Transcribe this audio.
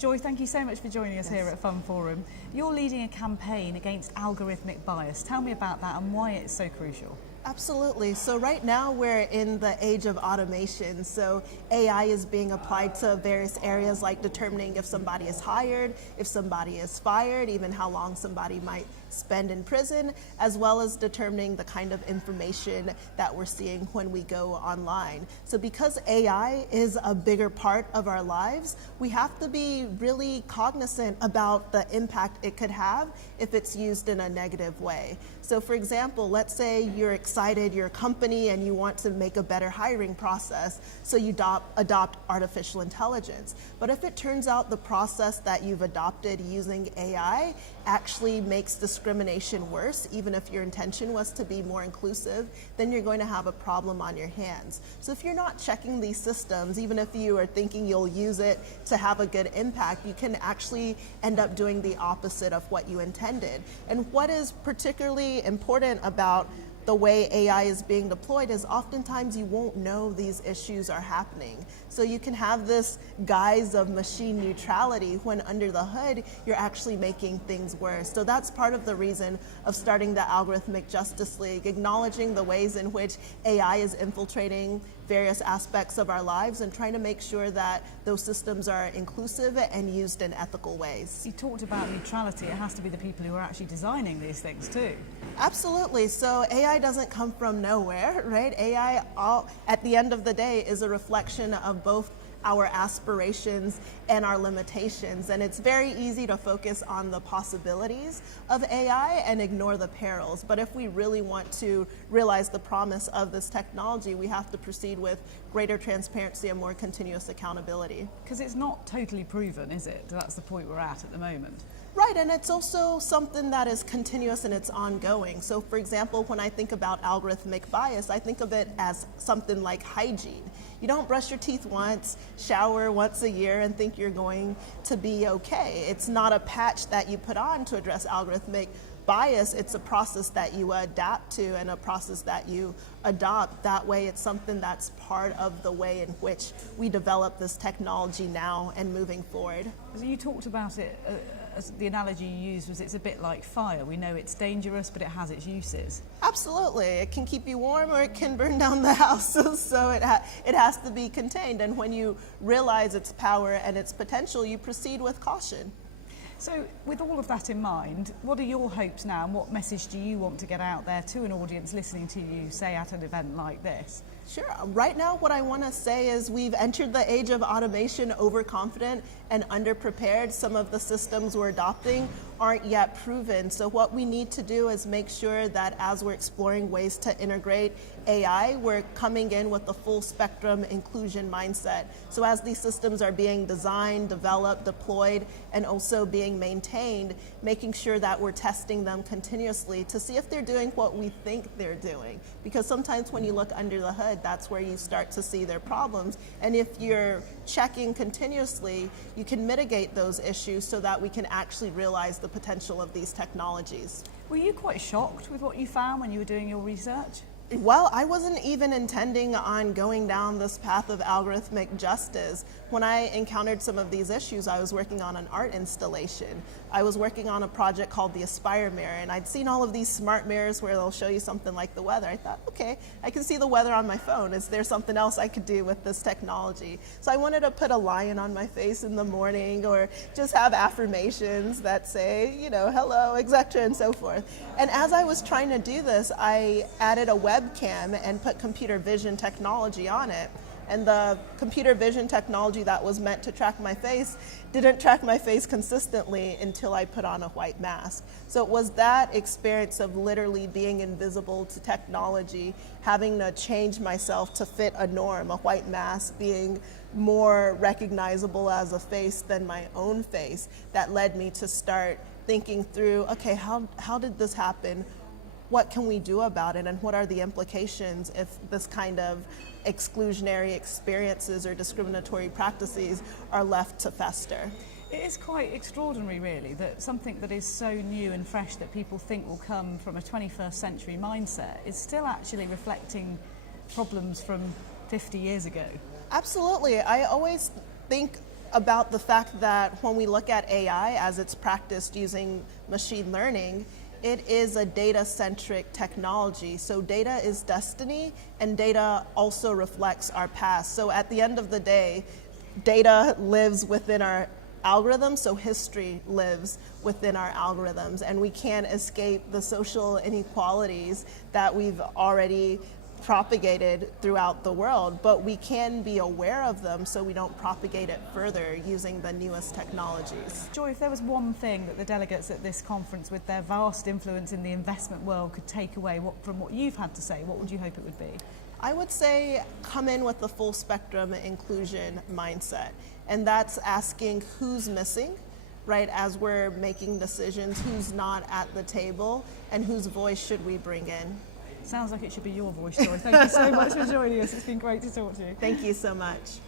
Joy, thank you so much for joining us here at FundForum. You're leading a campaign against algorithmic bias. Tell me about that and why it's so crucial. Absolutely. So right now we're in the age of automation. So AI is being applied to various areas like determining if somebody is hired, if somebody is fired, even how long somebody might spend in prison, as well as determining the kind of information that we're seeing when we go online. So because AI is a bigger part of our lives, we have to be really cognizant about the impact it could have if it's used in a negative way. So for example, let's say you're excited, you're a company, and you want to make a better hiring process, so you adopt artificial intelligence. But if it turns out the process that you've adopted using AI actually makes discrimination worse, even if your intention was to be more inclusive, then you're going to have a problem on your hands. So if you're not checking these systems, even if you are thinking you'll use it to have a good impact, you can actually end up doing the opposite of what you intended. And what is particularly important about the way AI is being deployed is oftentimes you won't know these issues are happening. So you can have this guise of machine neutrality when under the hood you're actually making things worse. So that's part of the reason of starting the Algorithmic Justice League, acknowledging the ways in which AI is infiltrating various aspects of our lives and trying to make sure that those systems are inclusive and used in ethical ways. You talked about neutrality. It has to be the people who are actually designing these things too. Absolutely. So AI doesn't come from nowhere, right? AI, at the end of the day, is a reflection of both our aspirations and our limitations. And it's very easy to focus on the possibilities of AI and ignore the perils. But if we really want to realize the promise of this technology, we have to proceed with greater transparency and more continuous accountability. Because it's not totally proven, is it? That's the point we're at the moment. Right, and it's also something that is continuous and it's ongoing. So for example, when I think about algorithmic bias, I think of it as something like hygiene. You don't brush your teeth once, shower once a year, and think you're going to be okay. It's not a patch that you put on to address algorithmic bias. It's a process that you adapt to and a process that you adopt. That way it's something that's part of the way in which we develop this technology now and moving forward. So you talked about it, as the analogy you used was it's a bit like fire. We know it's dangerous, but it has its uses. Absolutely. It can keep you warm or it can burn down the house. So it has to be contained. And when you realize its power and its potential, you proceed with caution. So with all of that in mind, what are your hopes now and what message do you want to get out there to an audience listening to you, say at an event like this? Sure. Right now what I want to say is we've entered the age of automation overconfident and underprepared. Some of the systems we're adopting aren't yet proven. So what we need to do is make sure that as we're exploring ways to integrate AI, we're coming in with the full spectrum inclusion mindset. So as these systems are being designed, developed, deployed, and also being maintained, making sure that we're testing them continuously to see if they're doing what we think they're doing. Because sometimes when you look under the hood, that's where you start to see their problems. And if you're checking continuously, you can mitigate those issues so that we can actually realize the potential of these technologies. Were you quite shocked with what you found when you were doing your research? Well, I wasn't even intending on going down this path of algorithmic justice. When I encountered some of these issues, I was working on an art installation. I was working on a project called the Aspire Mirror, and I'd seen all of these smart mirrors where they'll show you something like the weather. I thought, okay, I can see the weather on my phone. Is there something else I could do with this technology? So I wanted to put a lion on my face in the morning or just have affirmations that say, you know, hello, etc. and so forth. And as I was trying to do this, I added a webcam and put computer vision technology on it. And the computer vision technology that was meant to track my face didn't track my face consistently until I put on a white mask. So it was that experience of literally being invisible to technology, having to change myself to fit a norm, a white mask being more recognizable as a face than my own face, that led me to start thinking through, okay, how did this happen? What can we do about it, and what are the implications if this kind of exclusionary experiences or discriminatory practices are left to fester? It is quite extraordinary, really, that something that is so new and fresh that people think will come from a 21st century mindset is still actually reflecting problems from 50 years ago. Absolutely. I always think about the fact that when we look at AI as it's practiced using machine learning, it is a data-centric technology. So data is destiny, and data also reflects our past. So at the end of the day, data lives within our algorithms, so history lives within our algorithms, and we can't escape the social inequalities that we've already propagated throughout the world, but we can be aware of them so we don't propagate it further using the newest technologies. Joy, if there was one thing that the delegates at this conference with their vast influence in the investment world could take away from what you've had to say, what would you hope it would be? I would say come in with the full spectrum inclusion mindset, and that's asking who's missing, right, as we're making decisions, who's not at the table, and whose voice should we bring in. Sounds like it should be your voice, Joy. Thank you so much for joining us. It's been great to talk to you. Thank you so much.